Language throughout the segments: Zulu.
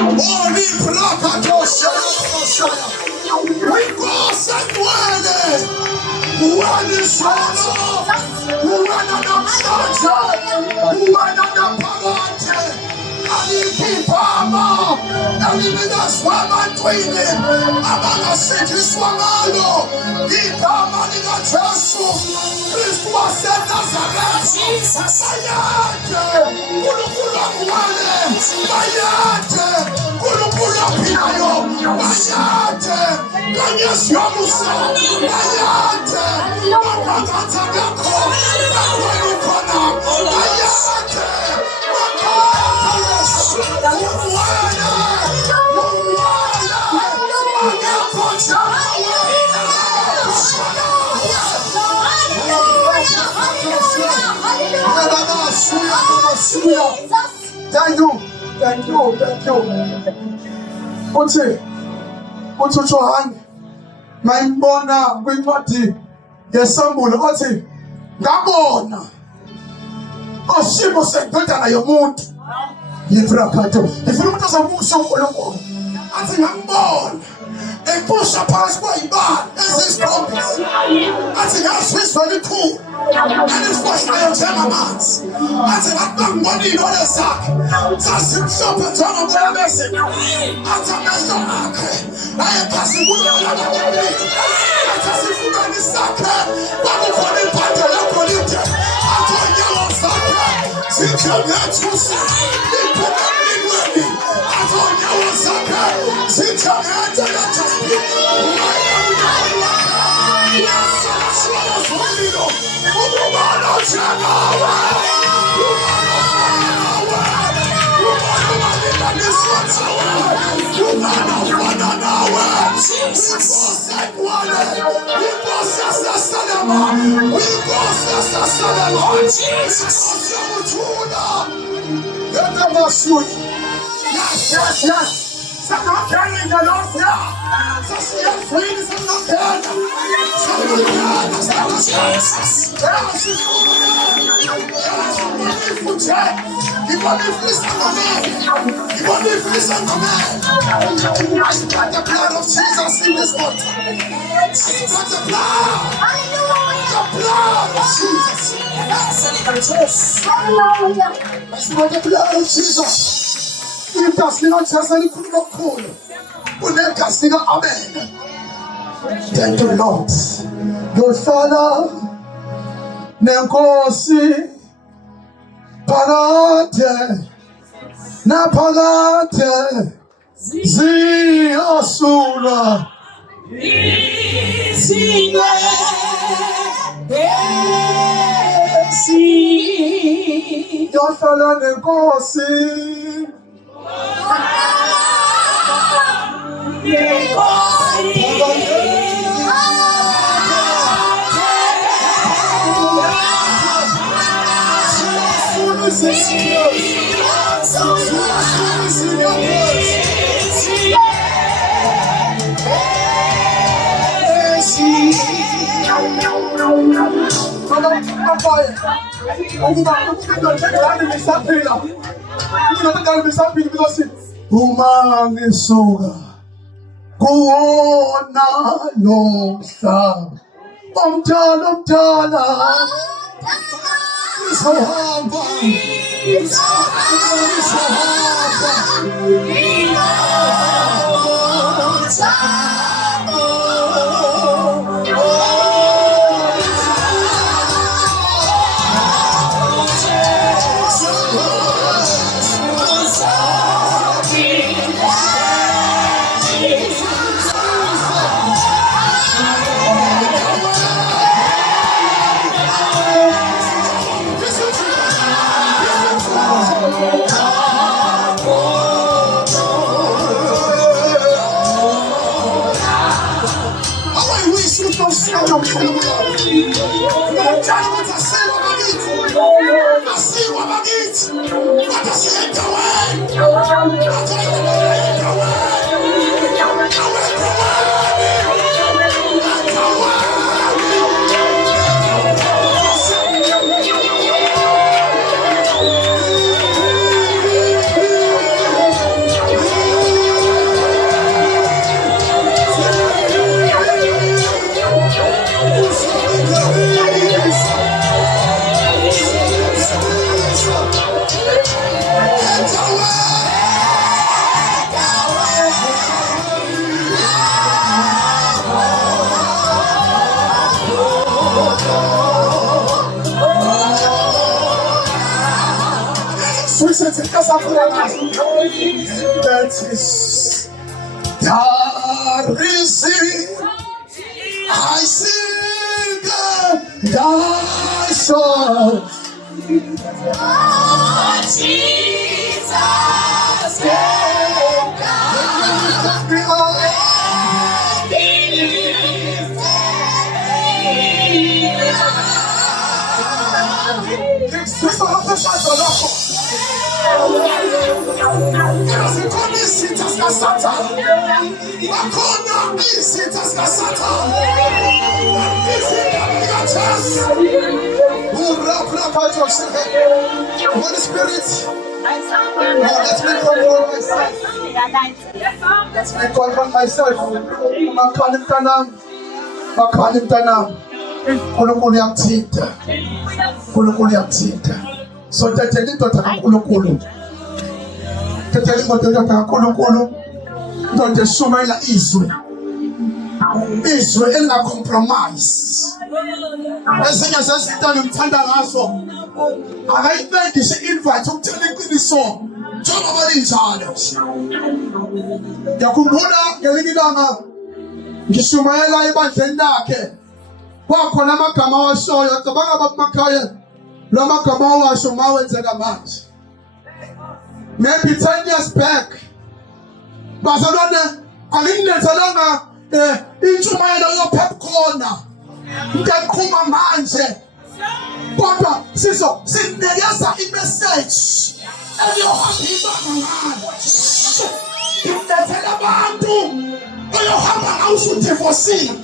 Oli prakatosha. Wikosa mwene. Mwene sono. Mwene na mshaja. Mwene na parate. Alikipama. Alimina swama twine. Amana siti swamalo. Kipama nina Jesu. Kristu wa Nazareti. Ayate. Kulukula mwale. Ayate. Kulukula pinayo. Ayate. Kanyesi wa Musa. Ayate. Makatata yako. Nakweli kona. Ayate. Makata Yesu. Umwana. Umwana. Agapocha. Thank you. Uthi John mayimbona kwincwadi yesambulo othi ngabona osimo sendodana yomuntu yifrakato ifuna umuntu azomusho uNkulunkulu athi ngambona epusha phansi kwayibani ezizikhombisa athi ngazizwa likhulu elifohlayo njengamanzi athi ngakubambonile olezakhe zasimhlophe njengomoya bezimvu athi amehlo akhe ayekhazimulelana ngomlilo athi asifubeni sakhe kwakukhona ibhande legolide athi onyawo zakhe zinjengethusi liphuma emlilweni athi onyawo zakhe zinjengento yejasi Yes. Some not carrying the Lord here. So she has freed some not carrying. Some not carrying. Jesus. You want me to listen to me? You want me to listen to me? I spread the blood of Jesus in this altar. I spread the blood. The blood of Jesus. I spread the blood of Jesus. Intasina chasani kuno kuno. Unekasina amen. Thank you, Lord. Yoshala nenkosi parate na parate ziyasula zine Yoshala nenkosi Umangesuka kuona lomhlaba omthala isohamba That is the reason I sing thy song. Oh, Jesus, Holy Spirit, let me control myself. Let me control myself. Makalim tanam. Kulukulu yakuthinta. Kulukulu yakuthinta. So tethela indoda kaNkulunkulu. Tethela indoda kaNkulunkulu. Indoda eshumayela izwi. Izwi elingacompromise. Ezinye zezinto ngimthanda ngazo. Akayibendise invite ukuthela iqiniso. Njengoba linjalo. Ngiyakhumbula ngelinye ilanga ngishumayela ebandleni lakhe. Kwakhona amagama awashoyo cabanga abamakhaya lo magama awasho mawenzeka manje. Maybe 10 years back bazalwane alinethelanga intshumayelo yophepkhona ngiyaqhuma manje kodwa sinikeza imessage eyohamba ngalo ngidethela abantu oyohamba ngawusudivosile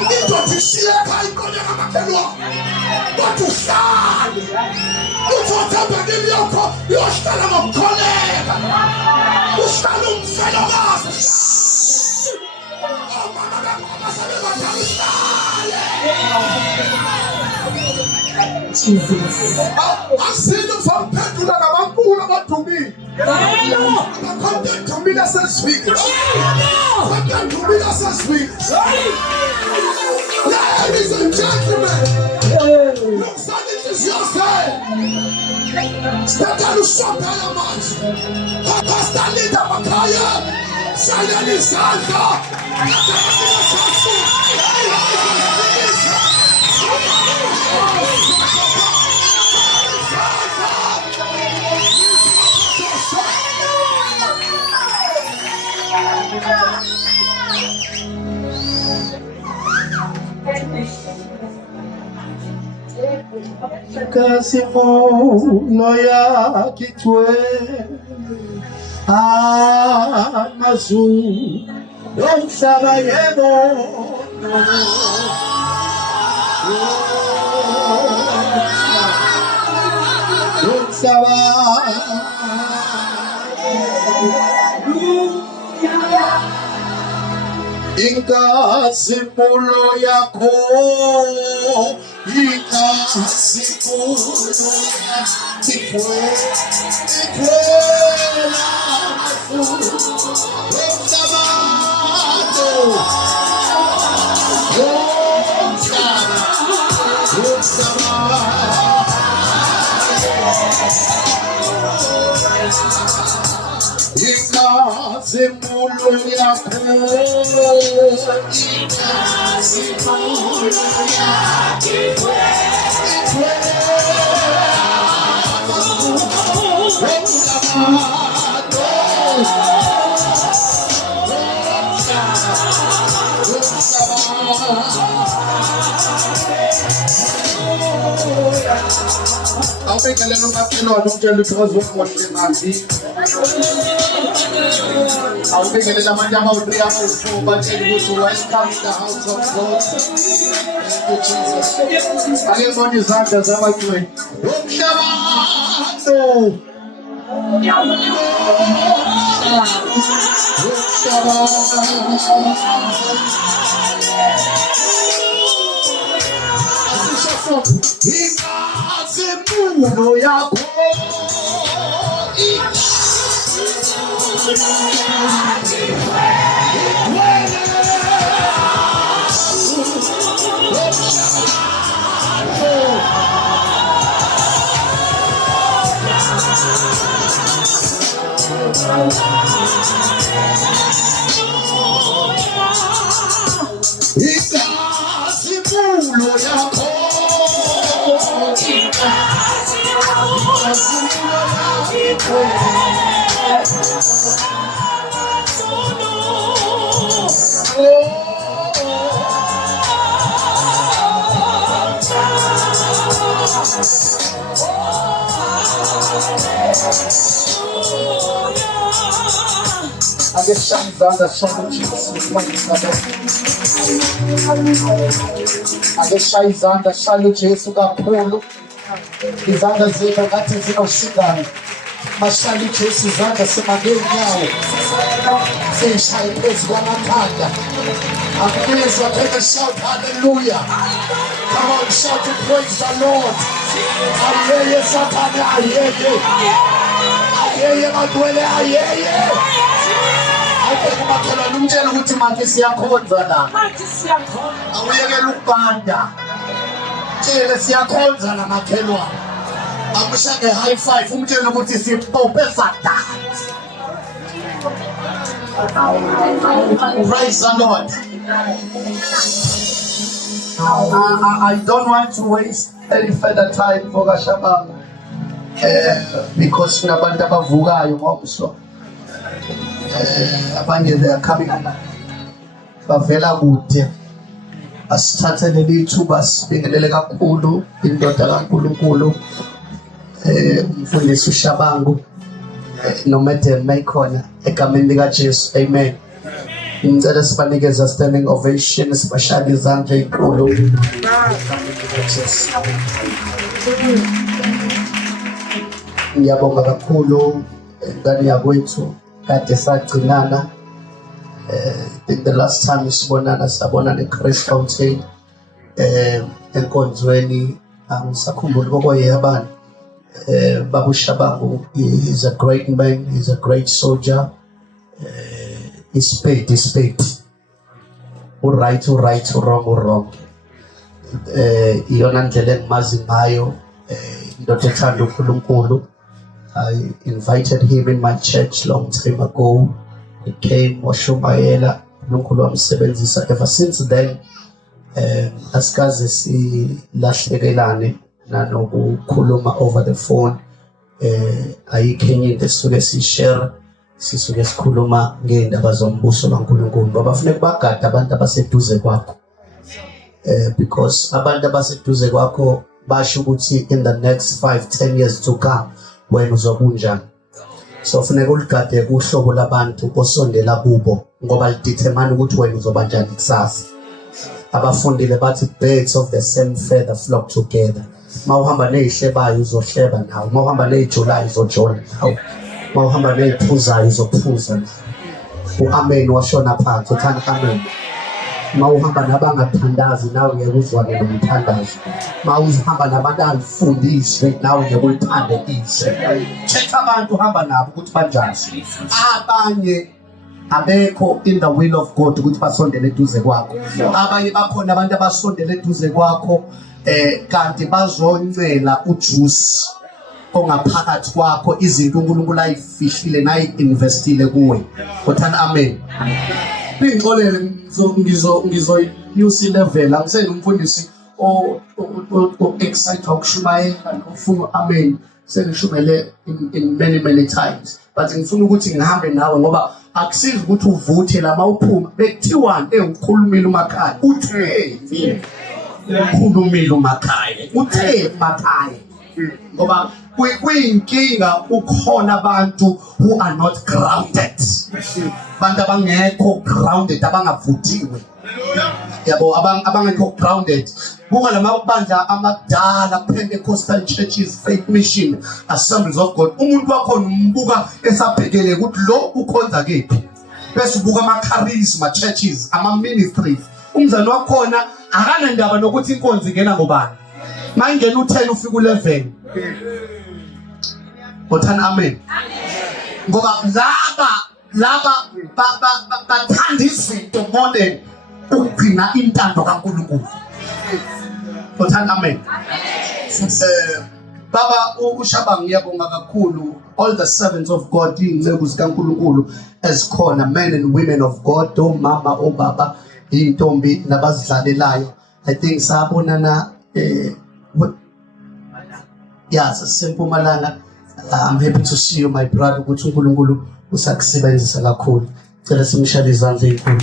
indoda ishiyeka iqoleka makhelwane kodwa uhlale uthothembe kimi yokho uyohlala ngokukholeka uhlale umfelokazi omama bengoma Jesus. Asile usamphendula nabankulu abadumile. Content to me that's sweet. Content to me that's sweet. Ladies and gentlemen, look, Sunday is your say. Step down to champagne match. Pastor Linda Makaya. Shayani Santa. Kasimulo ya kitwe amazu yomhlaba yebo yomhlaba Inkasimulo yakho Inkasimulo yakho Zimbulu yakho awubekele nomakhelwane umtshela ukuthi wazokhohle manje awubekele namanye ama-3 ama-4 batshela ukuthi welcome to the house of God. Thank you, Jesus. Ake mbona izandla zabacweni umhlabano Inkasimulo yakho Ikasimulo yakho Ake shayizandla shonke uJesu ake shayizandla shaya uJesu kakhulu izandla zethu ngathi zinoshingana mashaya uJesu izandla semangenyawo seshaye phezu kwamakhanda akumizwa take a shout hallelujah come on shout to praise the Lord ayeye sathane ayeye madwele ayeye ake kumakhelwane umtshela ukuthi manje siyakhonza la awuyekela ukubanda tshele siyakhonza la makhelwane akusha nge-high five umtshela ukuthi sipophe sada. Praise the Lord. I don't want to waste any further time for Kashabang because nabantu abavukayo ngomso abanye they are coming bavela kude asithathe leli thuba sibingelele kakhulu indoda kaNkulunkulu umfundisi uShabangu nomadam mayikhona egameni likaJesu amen. Ngicela sibanikeza standing ovation sibashaya izandla ezinkulu. Ngiyabonga kakhulu ngani yakwethu kade sagcinana the last time sibonana sabona neChris Fountain enkonzweni angisakhumbuli kokoyebani Babu Shabangu is a great man, he's a great soldier. He's paid. Right, wrong. Iyona ndlela engimazi ngayo indoda ethanda uNkulunkulu. I invited him in my church long time ago. He came, washumayela, uNkulunkulu wamsebenzisa. Ever since then, asikaze silahlekelane nanokukhuluma over the phone. Ayikho enye into esisuke sishare. Sisuke sikhuluma ngeindaba zombuso kaNkulunkulu ngoba kufanele bagade abantu abaseduze kwakho because abantu abaseduze kwakho basho ukuthi in the next 5-10 years to come wena uzobunjani. So kufanele uligade kuhlobo labantu osondela kubo ngoba lidetermine ukuthi wena uzoba njani kusasa. Abafundile bathi birds of the same feather flock together. Mawuhamba nezihlebayo uzohleba nawe, mawuhamba nezijulayo uzojola nawe. Mawuhamba neziphuzayo uzophuza. Uamen washona phansi uthanda amen. Mawuhamba nabangathandazi nawe ngeke uzwane nomthandazi. Mawuhamba nabantu alifundiswe nawe ngeke ulithande izwe. Check abantu hamba nabo ukuthi banjani. Abanye abekho in the will of God ukuthi basondele eduze kwakho. Abanye bakhona abantu abasondele eduze kwakho kanti bazoncela ujuice ongaphakathi kwakho izinto uNkulunkulu ayifihlile nayi investile kuwe. Uthana amen. Ngixolele ngizo use level angiseni umfundisi o excited ukushumayela nofuna amen sengishumele in many times but ngifuna ukuthi ngihambe nawe ngoba akusizi ukuthi uvuthe la mawuphuma bekuthiwa ukhulumile umakhaya uthe ukhulumile umakhaya uthe makhaya ngoba kuyinkinga ukhona abantu who are not grounded. Bantu abangekho grounded abangavuthiwe. Yabo abangekho grounded. Buka lamabandla amadala Pentecostal churches, faith mission, assemblies of God. Umuntu wakhona umbuka esabhekele ukuthi lo ukhonza kephi. Bese ubuka ama charisma churches, ama ministries. Umzali wakhona akanandaba nokuthi inkonzo ingena ngobani. Mangena u10 ufika u11. Uthana amen. Ngoba laba bathanda izinto more than ukugcina intando kaNkulunkulu. Uthana amen. Baba uShabang ngiyabonga kakhulu all the servants of God ingceku zikaNkulunkulu ezikhona, men and women of God, omama obaba intombi nabazidlalelayo. I think sabonana Sempumalanga. I'm happy to see you my brother ukuthi uNkulunkulu usakusebenzisa kakhulu. Cela simshade izandla ezinkulu.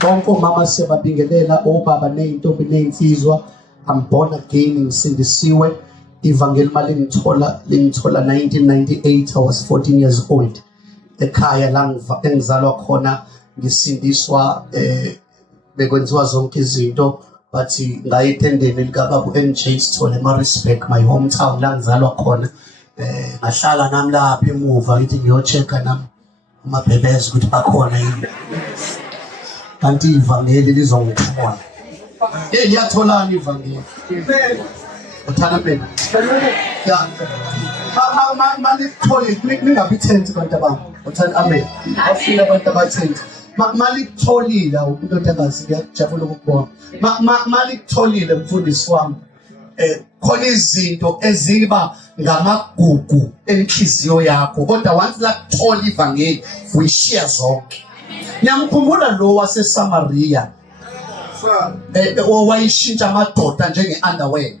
Bonke omama siyababingelela, obaba neyintombi neyinsizwa. I'm born again, ngisindisiwe. Ivangeli malingithola 1998. I was 14 years old. Ekhaya la engizalwa khona ngisindiswa bekwenziwa zonke izinto, but ngayethendeni likaBaba NJ Sithole eMaritzburg, my hometown la ngizalwa khona. Ngahlala nami lapha emuva ngithi ngiyochecka nami amabhebezi ukuthi bakhona yini. Kanti ivangeli lizongithola. Liyatholana ivangeli. Uthanda mina? Ya. Malithole ningabi tense bantu bami. Uthanda amen. Afika abantu abathense. Malitholile uNtodakazi, ngiyajabula ukukubona. Malitholile mfundisi wami. Khona izinto eziba ngamagugu enhliziyo yakho, kodwa once lakuthola ivangeli uyishiya zonke. Ngiyamkhumbula lo waseSamaria owayishintsha amadoda njenge-underwear.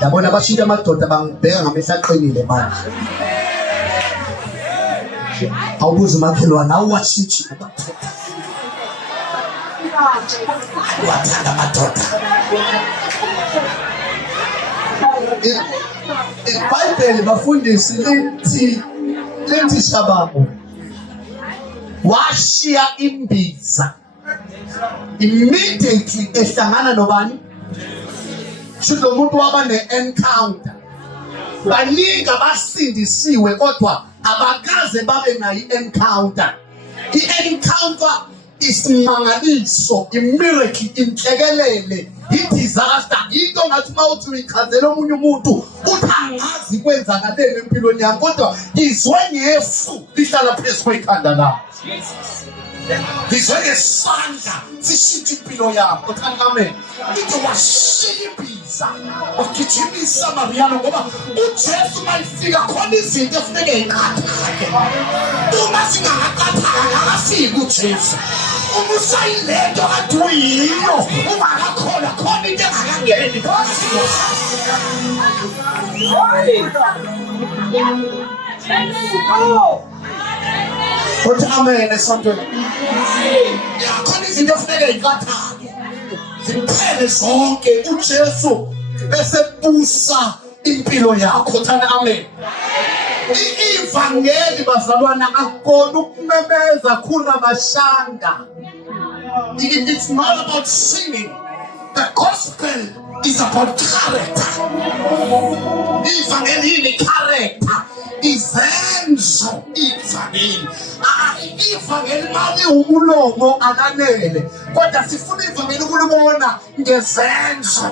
Yabona abashintsha amadoda bangibheka ngamehla aqinile manje. Awubuze umakhelwane awuwashintshi amadoda. Wathanda amadoda. IBhayibheli bafundisi lithi Shabangu washiya imbiza immediately ehlangana nobani? Shuthi lo muntu waba ne-encounter. Baningi abasindisiwe kodwa abakaze babe nayo i-encounter. I-encounter isimangaliso, imiracle, inhlekelele, i-disaster. Into ngathi mawuthi uyichazela omunye umuntu uthi angazi kwenzakaleni empilweni yami, kodwa izwe ngefu lihlala phezu kwekhanda lakho. Ngizwe ngesandla sishintsha impilo yakho. Uthanda amen. Into washiya imbiza wagijima iSamariyano ngoba uJesu mayifika khona izinto efuneka yiqathake. Uma singaqathaka akafiki uJesu. Uma usayilento kade uyiyo ungakakhona khona into engakangeni. Uthi amen esontweni. Khona izinto efuneka yiqathake. Ziphele zonke uJesu bese busa impilo yakho. Uthanda amen. Ivangeli bazalwana akukona ukumemeza khuna bashanda. It's not about singing. The gospel is about character. Ivangeli yini character. Izenzo ivangeli. Ivangeli mali umulomo ananele, kodwa sifuna ivangeli ukulibona ngezenzo.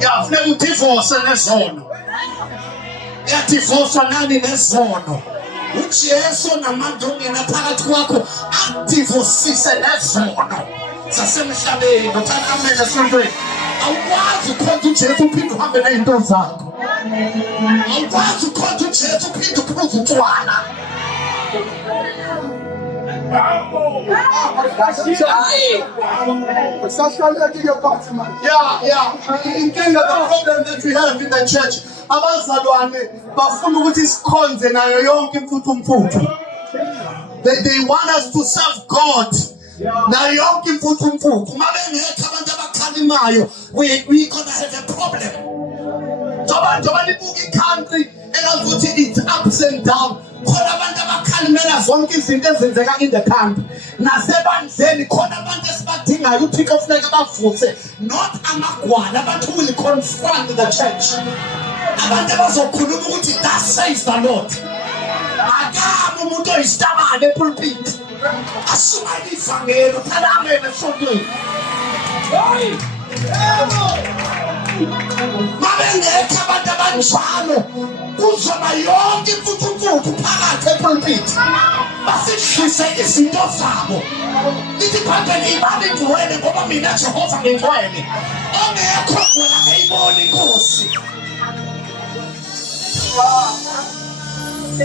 Yafuneka udivorce nezono. Yadivorce nani nezono? uJesu namandongena phakathi kwakho akudivosise nezono zasemhlabeni. Uthanda amen esontweni. Awukwazi ukhonza uJesu uphinde uhambe nezinto zakho. Awukwazi ukhonza uJesu uphinde uphuze utshwala. Inkinga, the problem that we have in the church, abazalwane bafuna ukuthi sikhonze nayo yonke imfuthumfuthu. They want us to serve God nayo yonke imfuthumfuthu. Uma bengekho abantu abakhalimayo, we gonna have a problem. Njoba nibuka i-country engazuthi it's ups and down, khona abantu abakhalimela zonke izinto ezenzeka in the country. Nasebandleni khona abantu esibadingayo uThixo kufuneka bavuse, not amagwala, abantu who will confront the church. Abantu abazokhuluma ukuthi that says the Lord. Akabe umuntu oyisitabane epulpit ashumayela ivangeli. Uthanda amen esontweni. Mabengekho abantu abanjalo kuzoba yonke imfuthumfuthu phakathi epulpit. Basishise izinto zabo. Lithi phandle ibani ngcwele ngoba mina Jehova ngingcwele. Ongekho wena ayiboni inkosi. I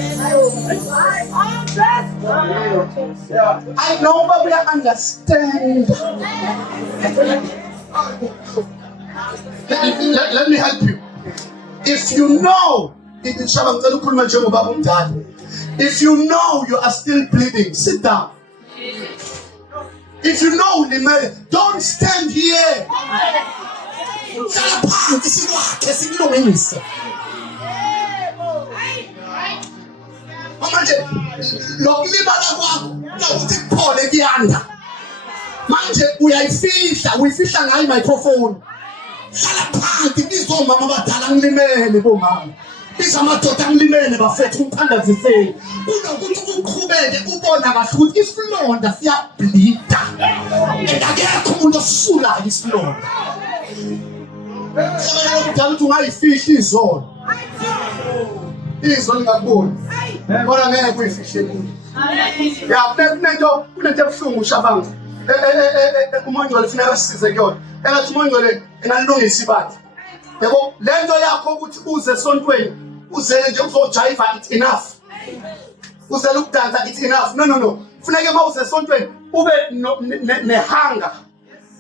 know, but we understand. Let me help you. If you know, if you know you are still bleeding, sit down. If you know, don't stand here. Manje lokulimala kwakho nokuthi kuphole kuyanda manje uyifihla ngayo microphone hlala phansi bizomama abadala ngilimele bomama bizamadoda ngilimele bafethu umthandaziseni kunokuthi uqhubeke ubona kahle ukuthi isilonda siyableeda akekho umuntu osulayo isilonda sabana lokudala ukuthi ungayifihla izolo izolo ngakubona kodwa ngeke kuyifihle ya kunento ebuhlungu shabangu uMongcwele ufuna asize kuyona engathi uMongcwele engalungisa ibandla yabo lento yakho ukuthi uze esontweni uzele nje uzojiva it's enough uzele ukudansa it's enough no kufanele mawuze esontweni ube nehanga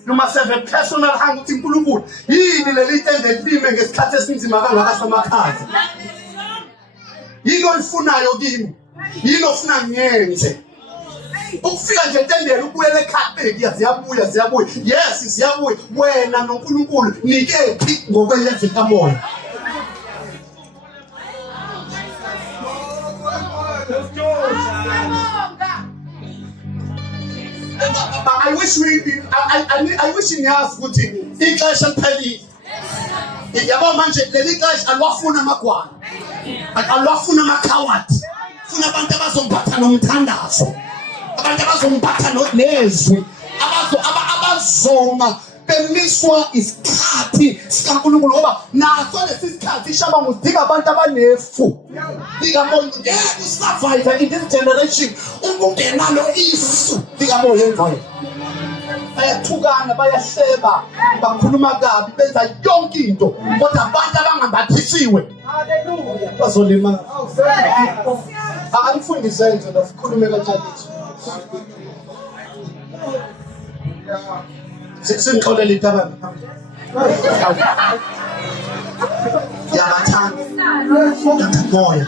noma seve personal hunger ukuthi uNkulunkulu yini leli tende lime ngesikhathi esinzima kangaka samakhazi yini olifunayo kimi yini ofuna ngiyenze ukufika nje entendela ukubuyela ekhaya ziyabuya yes ziyabuya wena noNkulunkulu nikephi ngokwenza kamoya I wish ngiyazi ukuthi ixesha liphelile yabo manje leli xesha alwafuna amagwana alwafuna amakhawati funa abantu abazombatha nomthandazo abantu abazombatha nezwi abazoma bemiswa isikhathi sikaNkulunkulu ngoba naso lesi sikhathi ishabangu sidinga abantu abanefu likamoya usurvive in this generation ungenalo isu likamoya engayo bayathukana bayahleba bakhuluma kabi benza yonke into kodwa abantu abangambathisiwe haleluya bazolima angifundise nje nokukhuluma kancane singixolela itabane yabathanda moya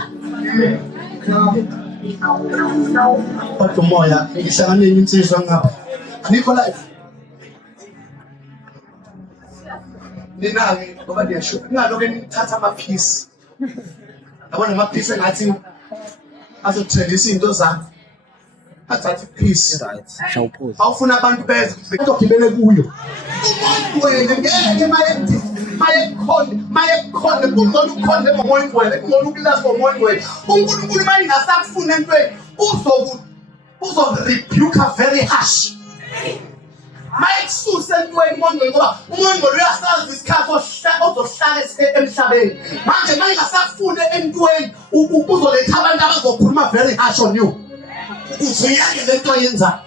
kodwa moya ngihlanganele insizwa ngapha nikho life ninake ngoba ndiyasho ngaloke nithatha amaphisi yabona amaphisi engathi azothelisa izinto zami athatha iphisi awufuna abantu beze uzogibele kuyo uMongcwele ngeke mayekhonde kuzona ukhonde ngoMongcwele kuzona ukulasa ngoMongcwele uNkulunkulu manje ngasakufuna entweni uzorebuke very harsh Mayekususa entweni uMongcwele ngoba uMongcwele uyasazi isikhathi ozohlala emhlabeni manje mayingasafune entweni uzoletha abantu abazokhuluma very harsh on you uziyake lento yenza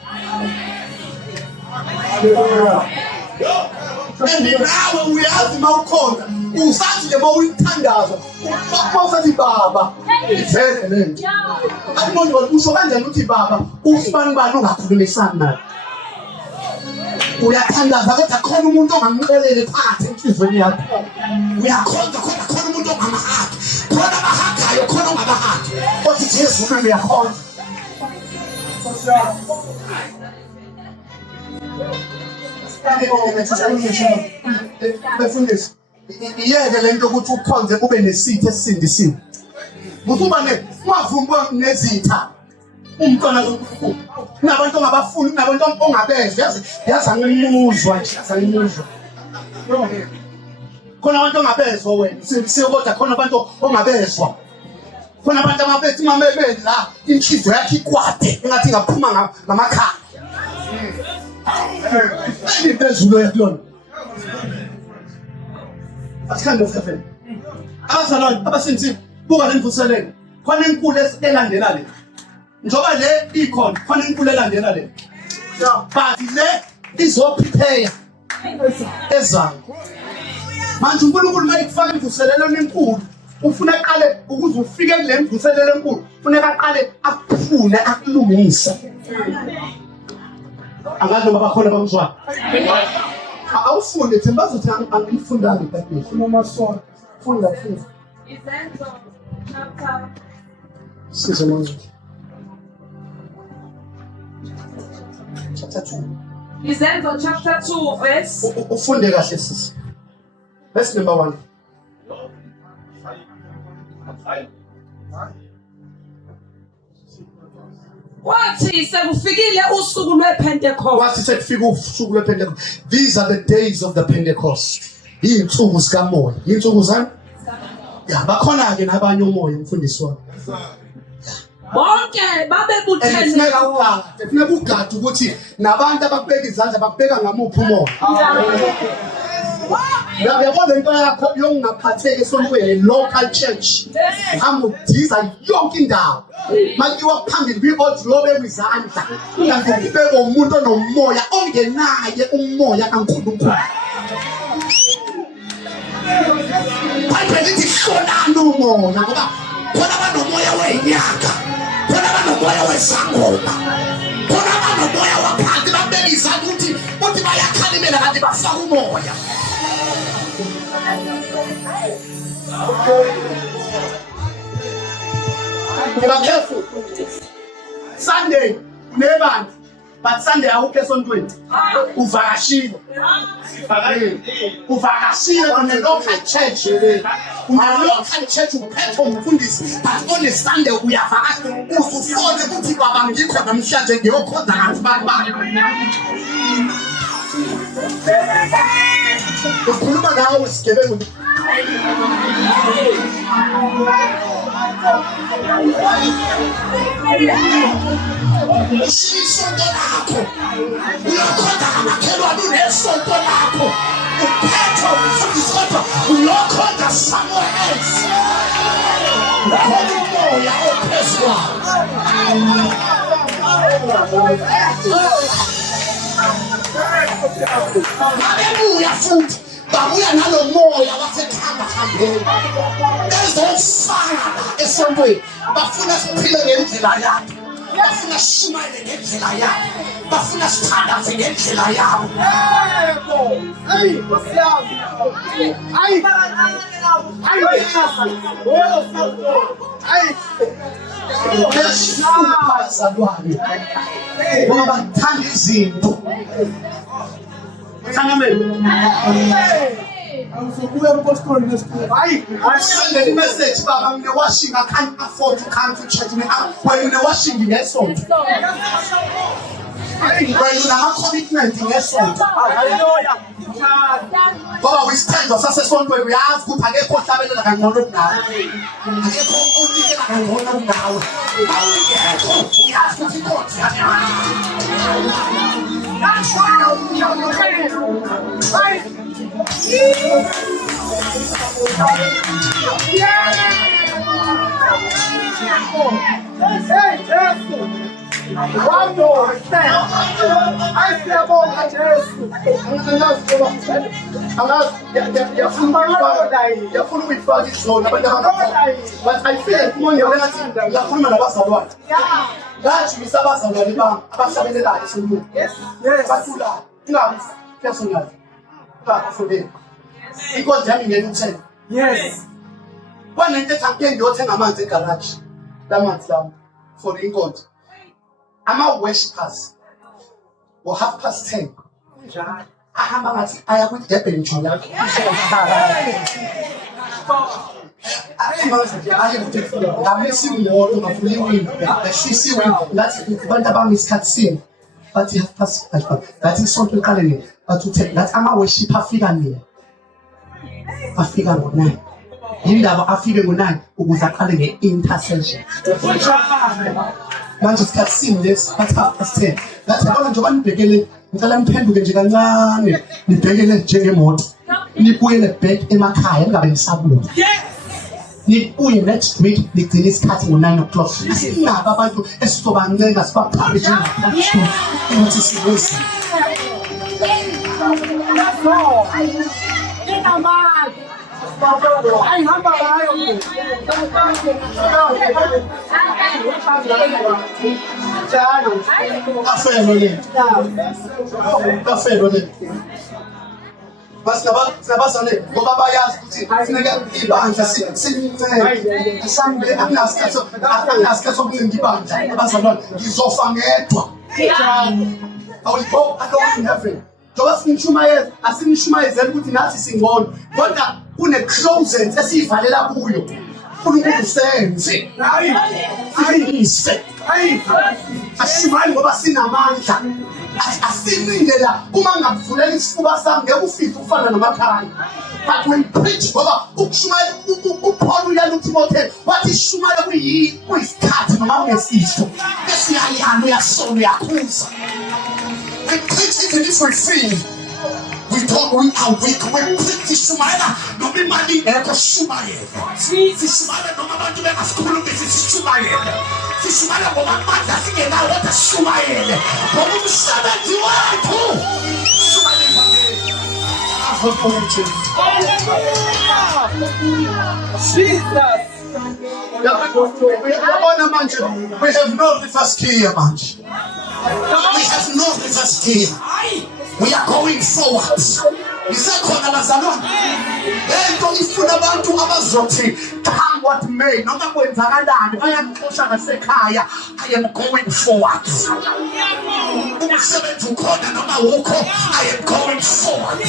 nawe uyazi mawukhonza usathi nje mawuyithandaza mawusathi baba ivele lento uMongcwele usho kanjani uthi baba usibani bani ongakhulumisani naye uyathandaza kodwa khona umuntu ongamqelele phakathi enhlizweni yakho uyakhonza kodwa khona umuntu ongamahaki khona abahakayo khona ongabahaki othi Jesu mina uyakhonza befundisi iyeke lento ukuthi ukhonze ube nesitho esindisiwe kusuba ungavumba nezitha umntwana kaNkulunkulu nabantu ongabafuni nabantu ongabezwe yazi angimuzwa khona abantu ongabezwa wena siyokodwa khona abantu ongabezwa khona abantu ababethi mamebe la inhliziyo yakhe ikwade engathi ngaphuma ngamakhala imphezulu yakulona kind of heaven abazalwane abasinzima buka lemvuselelo khona inkulu elandela le njoba le ikhona khona inkulu elandela le but le izoprepare ezayo manje uNkulunkulu mayikufaka imvuselelo enkulu ufuna aqale ukuze ufike kule mvuselelo enkulu funeka aqale akufune akulungise angazi noma bakhona bamzwana awufunde themba bazothi angifundanga iBhayibheli noma sona funda Izenzo chapter sizomanje chapter 2 Izenzo chapter 2 verse ufunde kahle sisi verse number 1 Kwathi sekufikile usuku lwePentecost. wathi sekufika usuku lwePentecost. These are the days of the Pentecost. Iy'nsuku zikamoya. Iy'nsuku zani? Ya bakhona-ke nabanye umoya umfundisi wami. Bonke babebuthene. Funeka ugade ukuthi nabantu abakubeka izandla bakubeka ngamuphi umoya. Uyabona into yakho yokungaphatheki esontweni local church. Ngihamudisa yonke indawo. Makiwa phambili kwi-old lobekwa izandla. Kanti kubekwa umuntu onomoya ongenaye umoya kaNkulunkulu. Bhayibheli lithi hlolani umoya ngoba khona abanomoya wenyanga, khona abanomoya wesangoma, khona abanomoya waphansi babeka izandla ukuthi bayakhalimela kanti bafaka umoya. Be careful. Sunday, never. But Sunday, I hope esontweni. Uvakashile. Uvakashile on the local church. Una local church uphethe umfundisi. But on the Sunday uyavakasha. Usufone ukuthi baba ngikho namhlanje ngiyokhonza ngathi bakubani. Ukhuluma nawe sigebengu. Usisonto lakho uyokhonza ngamakhelwane unesonto lakho uphethe umfundisi uyokhonza somewhere else ukhona umoya ophezulu babebuya futhi babuya nalo moya wasekhamba hambeni ezofana esontweni bafuna siphile ngendlela yakhe bafuna sishumayele ngendlela yakhe bafuna sithandaze ngendlela yabo bazalwane ngoba bathanda izinto send a message, Baba, I'm washing. I can't afford to come to church. When you're washing, yes, so. When you have a commitment, yes, so. Baba, we stand for success one way. We ask good. I get caught up in the now. I get caught now. We ask good to yes. One in the campaign, you're telling a man's garage. That man's down for the God. I'm our worshippers. We'll have past 10. I am with the bench. I'm missing water of living. The CC wing. That's what about Miss Catsin. But you have past that is something calling it. But to take that, I'm a worshipper figure here. A figure of 9. You have a figure of 9 who was calling it intercession. Man just can't see this, but half past 10. That's all I'm doing. Beginning, I'm pen to get the beginning, Jenny Mott. You put in a bed in my car and got in some. Yes. nibuye next week nigcina isikhathi ngo9 o'clock. Asinabo abantu esizobancenga sibaphambe nje ukuthi sibuze. Kafelo le. Basabazane ngoba bayazi ukuthi kufuneka ibandla sincede. Asambe akunasikhathi sokucinga ibandla. Abazalwane ngizofa ngedwa. I will go alone in heaven. Ngoba asinishumayezela ukuthi nathi singcono. Kodwa kune-closet esiyivalela kuyo. uNkulunkulu senze. Ayise. Ashimani ngoba sinamandla. Asimile la uma ngakuvulela isifuba sami ngeke ufike ufana nomakhaya. But when preach ngoba ukushumayela uPaul uyala uTimotheo wathi shumayela kuyisikhathi noma ungesisho. Esiyalana uyasona uyakhuza. We preach even if we feel we are weak. We preach Shumayela noma imali ekho Shumayela. Shumayela noma abantu bengasikhumbisi Shumayela. Shumayela ngoba amandla singenawo kodwa Shumayela. Ngoba umsebenzi wakho Shumayela. Jesus. We have no reverse gear, manje. We have no reverse gear. We are going forward. Isakhona bazalwane. Lento ifuna abantu abazothi come what may noma kwenzakalani bayangixosha ngasekhaya. I am going forward. Umsebenzi ukhona noma ukho I am going forward.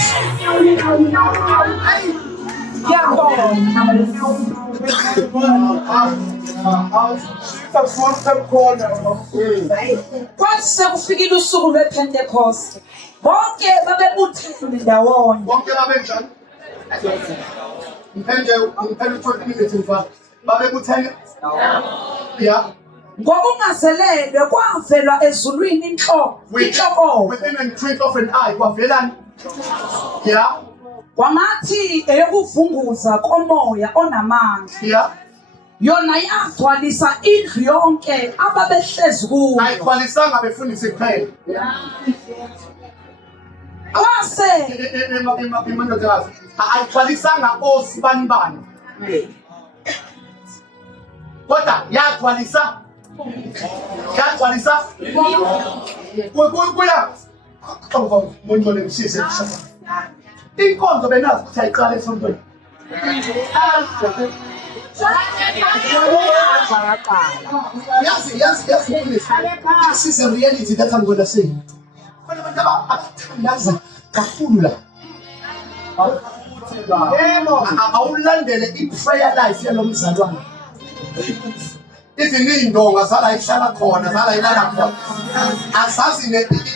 Kwathi sekufikile usuku lwePentecost. Bonke babebuthene ndawonye. Bonke babenjani? Ngiphendle 20 minutes mfana. Babebuthene? Yeah. Ngokungazelelwe kwavelwa ezulwini inhloko. Within a twinkle of an eye kwavelani? Yeah. Kwamathi eyokuvunguza komoya onamandla. Yeah. Yona yagcwalisa indlu yonke ababehlezi kuyo. Ayigcwalisanga befundisi kuphela. Kwase imandodakazi ayigcwalisanga osibanibani. Kodwa yagcwalisa kuya umuntu lemsise eshaka. Inkonzo benazi ukuthi ayiqala esontweni. Yes, this is a reality that I'm going to say. When I'm about to awulandele i-prayer life yalo mzalwane. Izindonga zala ihlala khona zala ilala khona. Asazi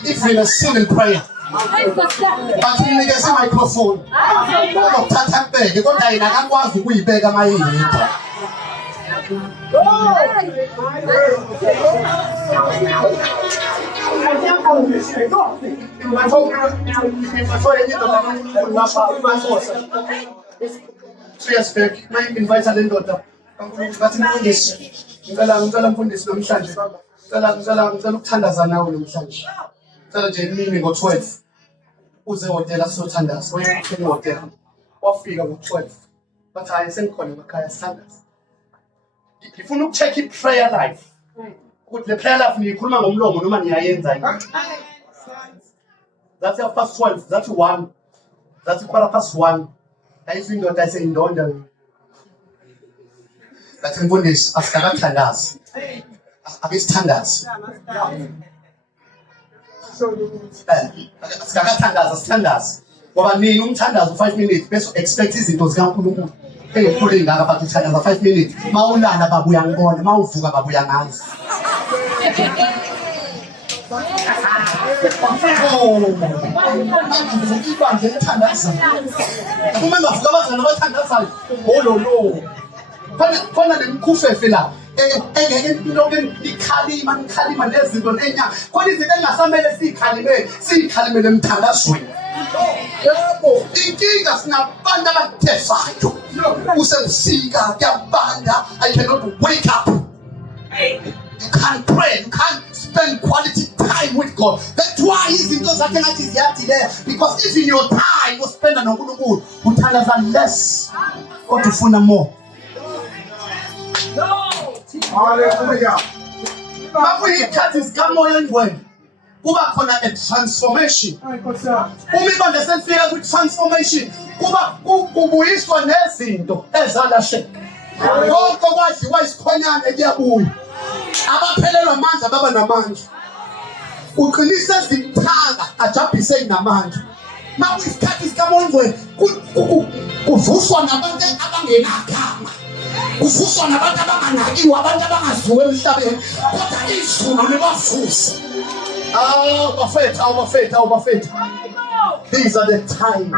even a single prayer. But unikeze microphone. Ukuthatha mbeke kodwa yena akakwazi ukuyibeka mayeyedwa. Invite le ndoda. Bathi mfundisi. Ngicela mfundisi namhlanje. Ngicela ukuthandaza nawe namhlanje. Ngicela nje imini ngo12. Uze hotela sothandaza. Uyeke hotela. Wafika ngo12. Bathi hayi sengikhona emakhaya sithandaza. Ngifuna ukucheck i-prayer life. Ukuthi le prayer life niyikhuluma ngomlomo noma niyayenza yini? That's 12. That's 1. That's 1:15. Ayizindonda ayiseyindonda. Bathi mfundisi asikakathandazi. Akisithandazi. Asikakathandazi asithandazi. Ngoba nini umthandazo 5 minutes bese expect izinto zikaNkulunkulu. Engikhule ngaka bathi uthandaza 5 minutes. Mawulala babuya ngibona, mawuvuka babuya ngazi. Ibandla elithandaza. Uma engavuka abazalwane abathandazayo. Ololo. Khona lemkhufefe la. Engeke lonke nikhalima nezinto nenya. Khona izinto engasamele sikhalimele emthandazweni. Yebo, inkinga sinabantu abatefayo. Usebusika kuyabanda, I cannot wake up. You can't pray, you can't spend quality time with God. That's why izinto zakhe ngathi ziyadilea, because if in your time you spend noNkulunkulu uthandaza less kodwa ufuna more. Hallelujah. Makuyikhathi zikamoya engcwele kuba khona a transformation. Uma ibandla selifika kwi-transformation kuba kubuyiswa nezinto ezalahleka. Konke okwadliwa isikhonyane kuyabuya. Abaphelelwa amandla baba namandla. Uqinise izithanga ajabhise inamandla. Makuyisikhathi sikamoya engcwele kuvuswa nabantu abangenagama. Kuvuswa nabantu abanganakiwe, abantu abangaziwe emhlabeni, kodwa izulu libavuse. Bafethu. These are the time.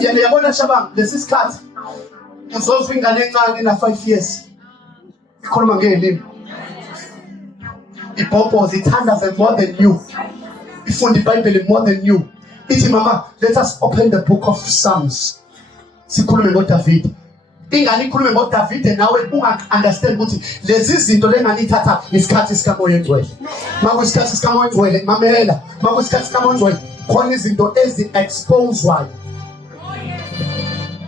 Yabona shabang, lesi sikhathi uzozwa ingane encane na 5 years. Ikhuluma ngelimi. Ibhobhoza ithandaze more than you. Ifunda iBhayibheli more than you. Ithi mama, let us open the book of Psalms. Sikhulume ngoDavid. Ingane ikhulume ngoDavid nawe unga-understand ukuthi lezi zinto lengane ithatha isikhathi sikamoya engcwele. Makuyisikhathi sikamoya engcwele mamela, makuyisikhathi sikamoya engcwele khona izinto ezi-exposewayo.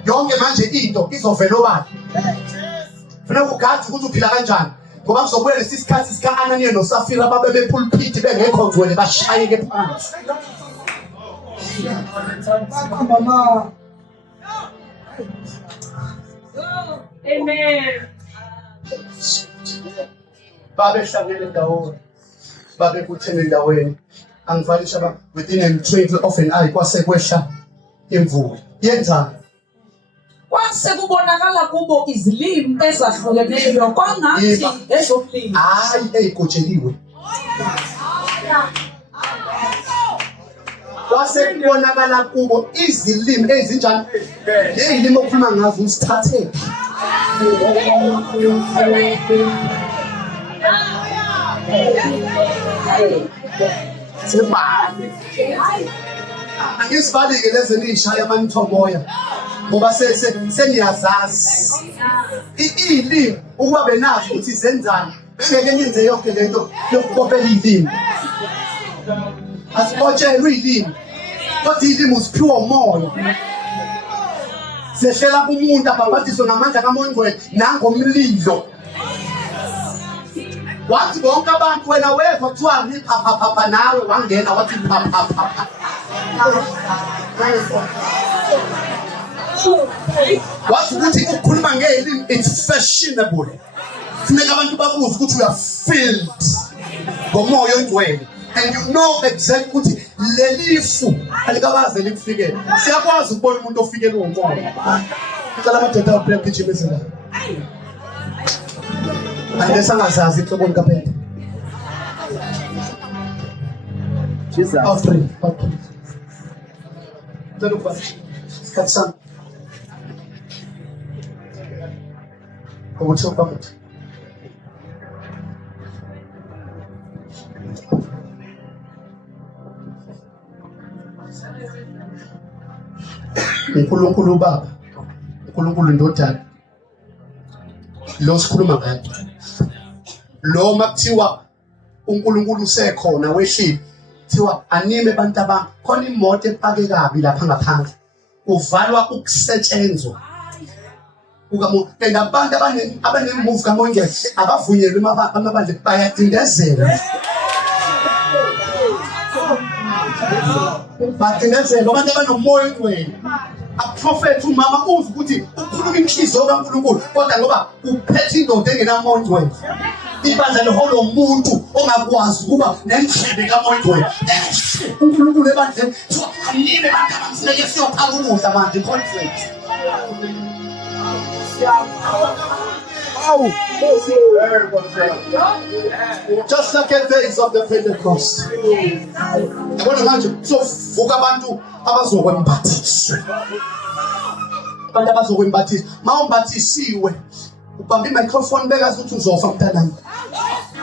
Yonke manje into izovela obani. Funeka ugazi ukuthi uphila kanjani, ngoba kuzobuya lesi sikhathi sika-Ananiya noSafira babe bepulpiti bengekho ngcwele bashayeke phansi. Amen. Babehlangene ndawonye, babebuthene ndaweni. Angivalisha ba within a twinkle of an eye kwase kwehla imvula. Yenzani? Kwase kubonakala kubo izilimi ezahlukeneyo kwangathi ezomlilo. Hayi eyigotsheliwe. Kwase kubonakala kubo izilimi ezinjani. Lezilimi okhuluma ngazo usithathe. Angisibali-ke lezi nishaya amanithomoya ngoba seniyazazi ilimi ukuba benazi ukuthi zenzani bengeke niyenze yonke lento yokukopela ilimi. Asibotshelwe ilimi kodwa ilimi usiphiwa umoya. Sehlela kumuntu abhabhadiswe ngamandla kamoya engcwele nangomlilo. Wathi bonke abantu wena wezwa kuthiwa ngiphaphapha nawe wangena wathi phaphapha. Wathi ukuthi ukukhuluma ngelimi it's fashionable. Funeka abantu babuze ukuthi you are filled ngomoya engcwele and you know exactly ukuthi lelifu alikabaze likufikele. Siyakwazi ukubona umuntu ofikele ngomoya. Ngicela amadoda aphila kugijimezela. Angesangazazi inhloboni kaPhete. Jesus. Okay. Ngicela ukuvasisha. Isikhathi sami. Ukuthi ubamuthi. uNkulunkulu Baba, uNkulunkulu Ndodana. Lo sikhuluma ngayo. Lo makuthiwa uNkulunkulu usekhona wehlile. Kuthiwa anime abantu abami khona imoto epake kabi lapha ngaphandle. Uvalwa ukusetshenzwa. And abantu abanemove kamoya abavunyelwe amabandla bayadindezela. Badindezela abantu abanomoya engcwele. Aprofethi umama uzi ukuthi ukhuluma inhliziyo kaNkulunkulu kodwa ngoba uphethe indoda engenamoya engcwele. Ibandla leholo umuntu ongakwazi ukuba nendlebe kamoya engcwele. uNkulunkulu ebandleni anime abantu abafuneke siyophaka ukudla manje conflict. Just like at the days of the Pentecost. Yabona manje sovuka abantu abazokwembathiswa. Abantu abazokwembathiswa. Mawumbathisiwe ubamba i-microphone bekazi ukuthi uzofa mntanami.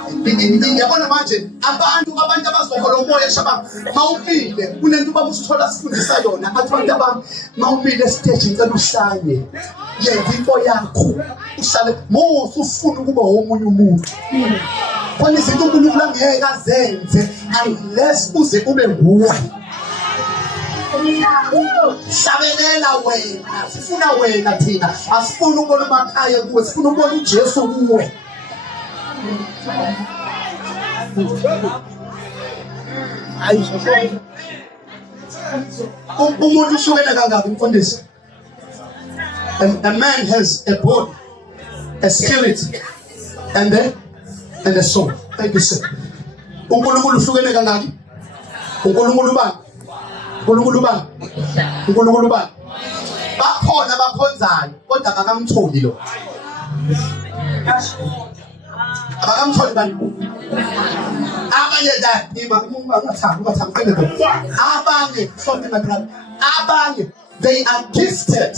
Ngiyabona manje abantu abazwayo lo moya shabanga mawumile kunento ubaba usithola sifundisa yona athi abantu abami mawumile stage ngicela uhlanye yenza into yakho uhlale musu ufuna ukuba omunye umuntu khona izinto uNkulunkulu angeke azenze unless uze ube nguwe. Sabelela wena sifuna wena thina asifuna ukubona umakhaya kuwe sifuna ukubona uJesu kuwe. Umuntu uhlukene kangaka mfundisi. A man has a body, a spirit, and a soul. Thank you, sir. uNkulunkulu uhlukene kangaki? uNkulunkulu bani? uNkulunkulu bani? uNkulunkulu bani? Bakhona abakhonzayo kodwa abakamtholi lo. Abakamtholi bani? Abanye abanye they are gifted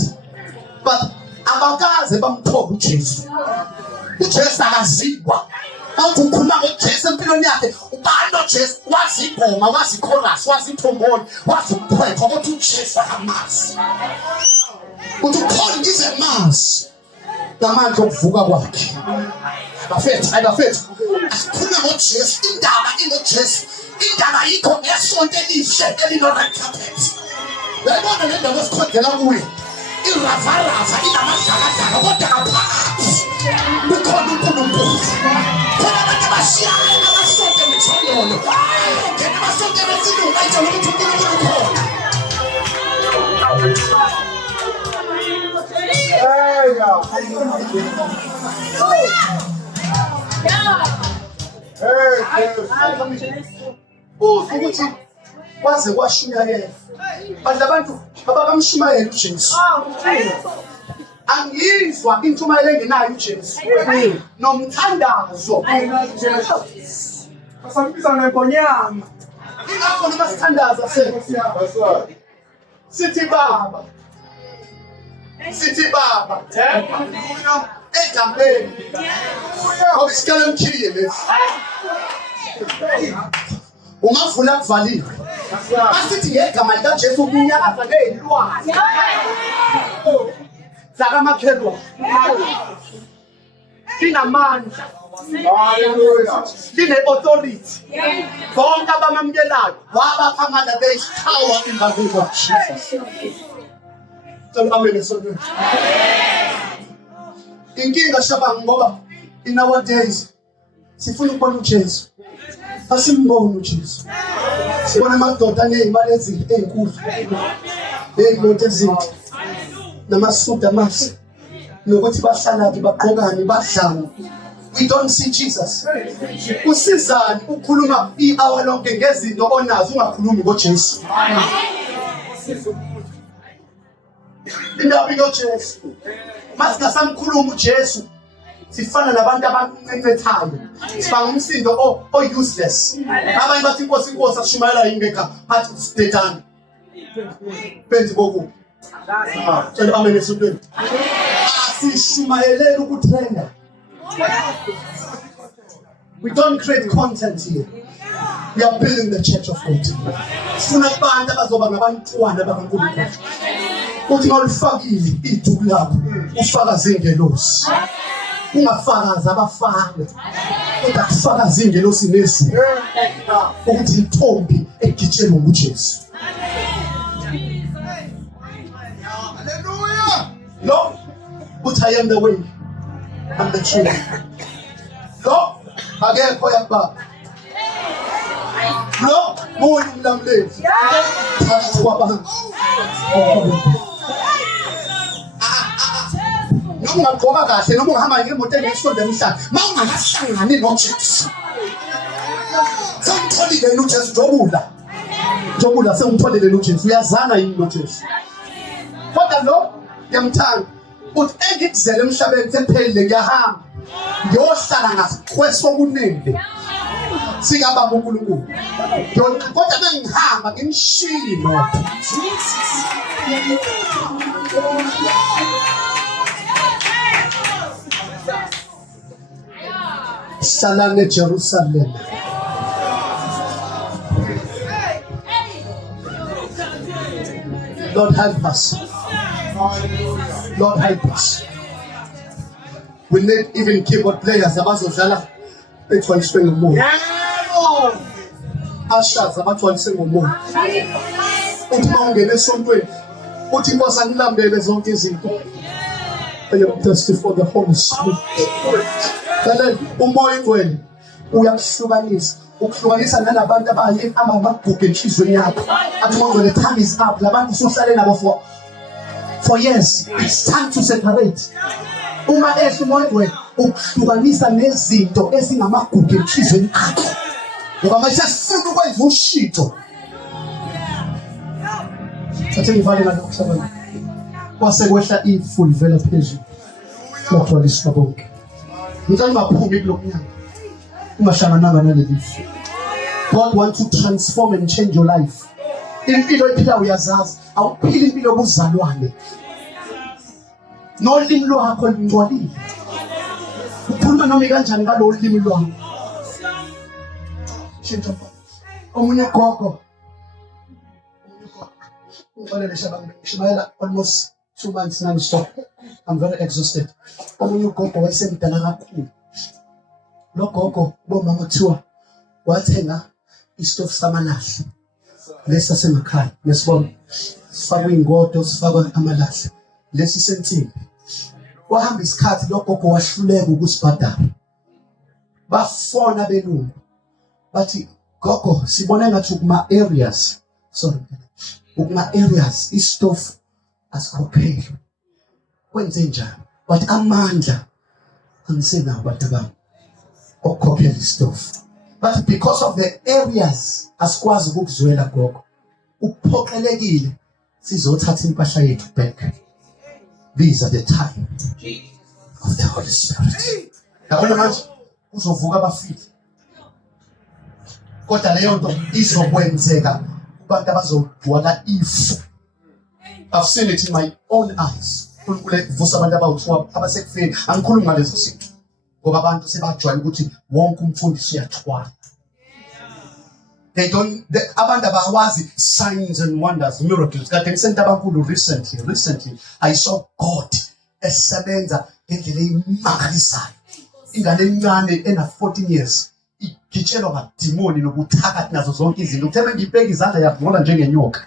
but abakaze bamthola uJesu. uJesu akaziwa. Awuthi ukhuluma ngoJesu empilweni yakhe ubani noJesu wazi ibhoma wazi chorus wazi trombone wazi ukhwetha ukuthi uJesu akamazi. Uthi Paul is a mass namandla okuvuka kwakhe. Bafethu asikhuluma ngoJesu indaba inoJesu indaba yikho ngesonto elihle elino-red carpet. Uyayibona le ndaba esikhondela kuyo iravarava inamadlakadlaka kodwa ngaphakathi kukhona uNkulunkulu. Khona abantu abashiyayo amasonto emithonyolo ngena amasonto emesilungu ayitshela ukuthi uNkulunkulu ukhona. Ukuthi kwaze kwashunyayela bantu abakamshumayela uJesu. Angizwa intshumayelo engenayo uJesu nomthandazo. Basambiza ngemponyama. Ingakho noma sithandaza sithi baba egameni ngoba isikala emkhiye lesi ungavula kuvaliwe asithi ngegama likaJesu kunyakaza ngeyilwane zakamakhelwane linamandla. Hallelujah. Line-authority. Bonke abamamukelayo wabapha amandla. There is power in the name of Jesus. Inkinga shabanga ngoba in our days sifuna ukubona uJesu asimbone uJesu. Sibona amadoda anezimali ezinkulu ey'moto ezinhle namasudu amahle nokuthi bahlala bagqokani badlani. We don't see Jesus. Usizani ukhuluma i-hour lonke ngezinto onazo ungakhulumi ngoJesu. Indaba ngoJesu. Masingasamkhuluma uJesu sifana nabantu abancecethayo. Sibanga umsindo useless. Abanye bathi inkosi asishumayela ingekho bathi sidedane. Benzi boku. Tshela amen esintweni. Asishumayelele ukutrenda. We don't create content here. We are building the church of God. Sifuna abantu abazoba ngabantwana bakaNkulunkulu. Uthi ngolifakile iduku lakho ufakaze ingelosi. Ungafakaza abafana. Kodwa kufakaze ingelosi nezulu. Ukuthi intombi egitshelwe nguJesu. Hallelujah. Lo uthi I am the way. I'm the truth. Lo akekho yakubaba. Lo moya umlamlezi. Phakathi kwabantu. Noma ungagqoka kahle noma ungahamba ngemoto enesonto emhlanje mawungakahlangani noJesu. Sengitholile uJesu Jobula sengitholile uJesu uyazana yini noJesu. Kodwa lo yamthanda uthi engikuzele emhlabeni sephelile ngiyahamba ngiyohlala ngasekwesokunene sikababa uNkulunkulu. Kodwa mengihamba ngimshiyile imoto. Salane Jerusalem. Lord help us. Lord help us. We need even keyboard players abazodlala bethwaliswe ngomoya. Ushers abathwaliswe ngomoya. Uthi mawungena esontweni uthi Nkosi angilambele zonke izinto. I am thirsty for the Holy Spirit. Lalela umoya ingcwele uyakuhlukanisa. Ukuhlukanisa nalabantu abaye amagugu enhlizweni yakho. Athi manje the time is up. Labantu usuhlale nabo for years. It's time to separate. Uma umoya ingcwele ukuhlukanisa nezinto ezingamagugu enhlizweni yakho. Ngoba manje sifuna ukwenza ushito. Athi ngivale ngalo kuhlabana. Kwase kwehla ifu livela phezulu. Lathwaliswa bonke. Ngicela ungaphumi kulokunyanga. Ungashangananga naleli ifu. God wants to transform and change your life. Impilo ephila uyazazi, awuphili impilo yobuzalwane. Nolimi lwakho lingcolile. Ukhuluma noma kanjani ngalo limi lwakho. Shintsha. Omunye gogo. Shimayela almost 2 months non-stop. I'm very exhausted. Omunye ugogo wayesemdala kakhulu. Lo gogo bomama kuthiwa wathenga istofu samalahle. Lesa semakhaya nesibona sifakwe ingodo sifakwe amalahle. Lesi sensimbi. Wahamba isikhathi lo gogo wahluleka ukusibhadala. Bafona belungu. Bathi gogo sibona ngathi kuma areas. Sorry. Ukuma areas istofu asikhokheli. Kwenze njani? But amandla angisenawo bantu bami. Okukhokhela istofu. But because of the areas asikwazi ukuzwela gogo. Uphoqelekile sizothatha impahla yethu back. These are the time of the Holy Spirit. Yabona manje uzovuka abafiki. Kodwa leyo nto izokwenzeka kubantu abazodwala ifu. I've seen it in my own eyes. Unkulunkulu vusa abantu abawuthiwa abasekufeni. Angikhulumi ngalezo zinto. Ngoba abantu sebajwayele ukuthi wonke umfundisi uyathwala. Abantu abawazi signs and wonders, miracles. Kade ngisenta abankulu recently I saw God esebenza ngendlela emangalisayo. Ingane encane ena 14 years igitshelwa ngadimoni nobuthakathi nazo zonke izinto. Uthembe ngibheka izandla yavula njengenyoka.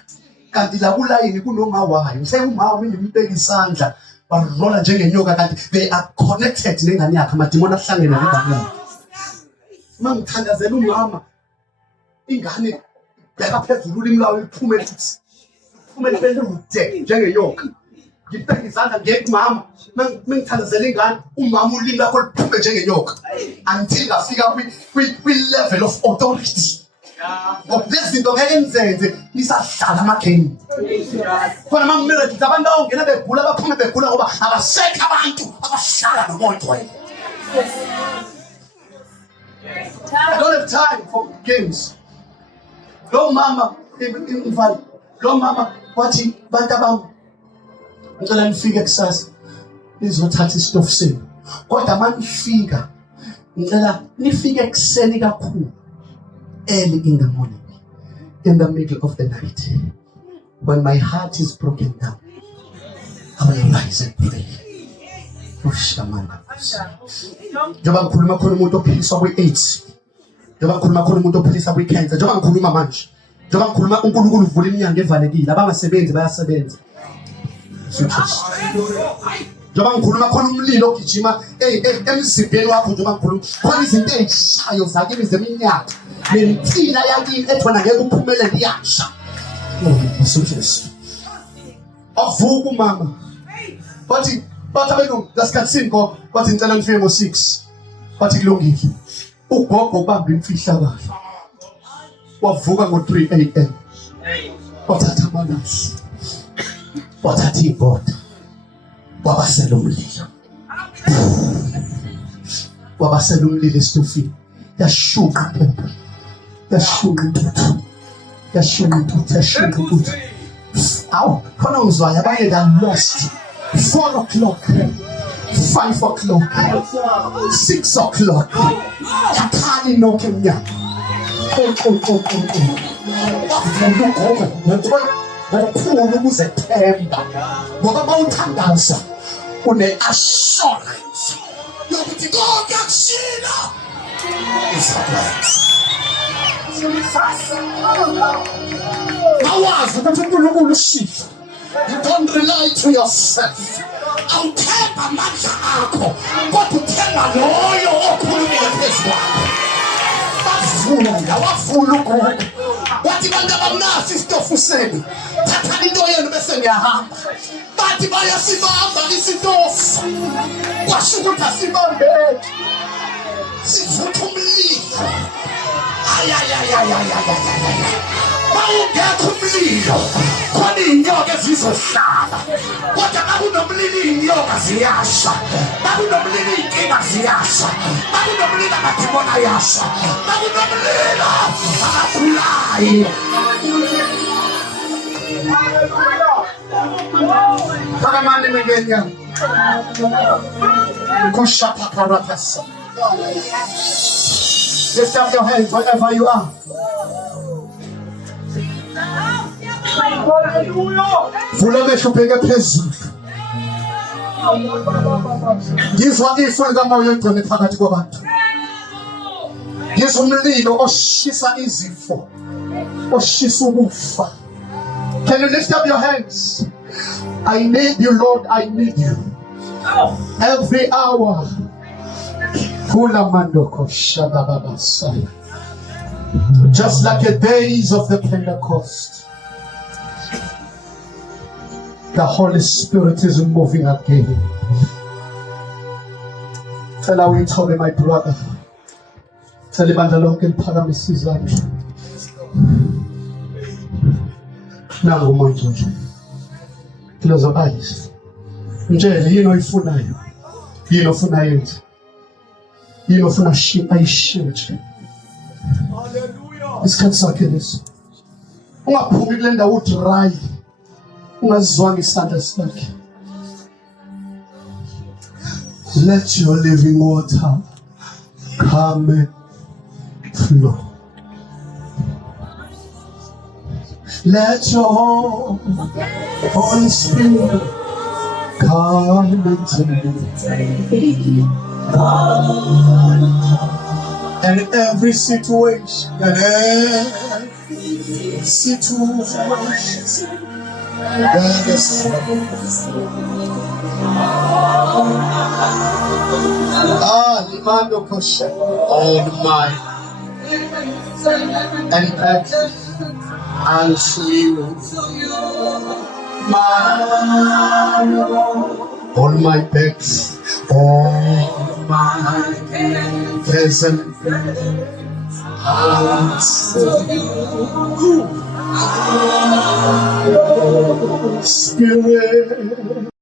Kanti la kulayini kunoma wayo. Ngithe uma mina ngibheka isandla barola njengenyoka kanti they are connected nengane yakhe amadimoni ahlangene nengane yakhe. Mangithandazela umama ingane bheka phezulu ulimi lawo liphume lithi liphume libelude njengenyoka. Ngibheka izandla ngeke mama mengithandazela ingane umama ulimi lakho liphume njengenyoka until ngafika kwi level of authority. Ngoba lezi zinto ngeke nizenze nisahlala amageni. Khona mangimiracle abantu ongena begula baphume begula ngoba abasekho abantu abahlala nomoya ogcwele. I don't have time for games. Lo mama imvali. Lo mama wathi bantu bami ngicela nifike kusasa nizothatha istofu senu. Kodwa manifika ngicela nifike ekseni kakhulu. Early in the morning, in the middle of the night, when my heart is broken down, I will rise and pray. Njoba ngikhuluma khona umuntu ophiliswa kwi-AIDS. Njoba ngikhuluma khona umuntu ophiliswa kwi-cancer. Njoba ngikhuluma manje. Njoba ngikhuluma uNkulunkulu uvula iminyango evalekile. Abangasebenzi bayasebenza. Njoba ngikhuluma khona umlilo ogijima emzimbeni wakho. Njoba ngikhuluma khona izinto ezishayo zakini zeminyaka. Lempila yakini ethona ngeke uphumelele iyasha. Avuka umama. Bathi abelungu lasikhathini bathi ngicela nifike ngo6. Bathi kulungile. Ugogo ubamba imfihlakalo. Wavuka ngo3 AM. Wathatha amanzi. Wathatha ibhodo. Wabasela umlilo. Wabasela umlilo esitofini. Yashuka phepha. Yashuka tuthu. Aw, khona ungizwayo abanye lost. 4 o'clock, 5 o'clock, 6 o'clock. yakhanya inokho emnyama wavula ugogo ngokukhulu ukuzethemba ngoba bawuthandaza une-assurance yokuthi konke akushilo izakwenza. Awazi ukuthi uNkulunkulu ushilo. You don't rely to yourself. Awuthemba amandla akho kodwa uthemba loyo okhulumile phezu kwakho. Wavula ugogo wathi bantu abamnasi isitofu senu, thathani into yenu bese ngiyahamba. Bathi bayasibamba isitofu kwasho ukuthi asibambeki, sivutha umlilo. Mawungekho umlilo khona iy'nyoka ezizohlala, kodwa makunomlilo iy'nyoka ziyasha, makunomlilo iy'nkinga ziyasha, makunomlilo amadimoni ayasha, makunomlilo akagulayo. Pakamani mengenya kushapaparathasa. Lift up your hands wherever you are. Vula amehlo ubheke phezulu. Ngizwa ifu likamoya oyingcwele phakathi kwabantu. Ngizwa umlilo oshisa izifo, oshisa ukufa. Can you lift up your hands? I need you, Lord, I need you. Every hour. Just like the days of the Pentecost, the Holy Spirit is moving again. Tell her we told him, my brother. Tell him and along in Paramesizan. Now, my children. Close your eyes. Njeli, you know if you know funayo. You know for ayishintshe. Isikhathi sakhe lesi. Ungaphumi kule ndawo udry. Ungazizwanga isandla sakhe. Let your living water come and flow. Let your Holy Spirit come and take. And every situation, that is Limando Kosha, all mine, and access unto you, all my pets, all my present Spirit.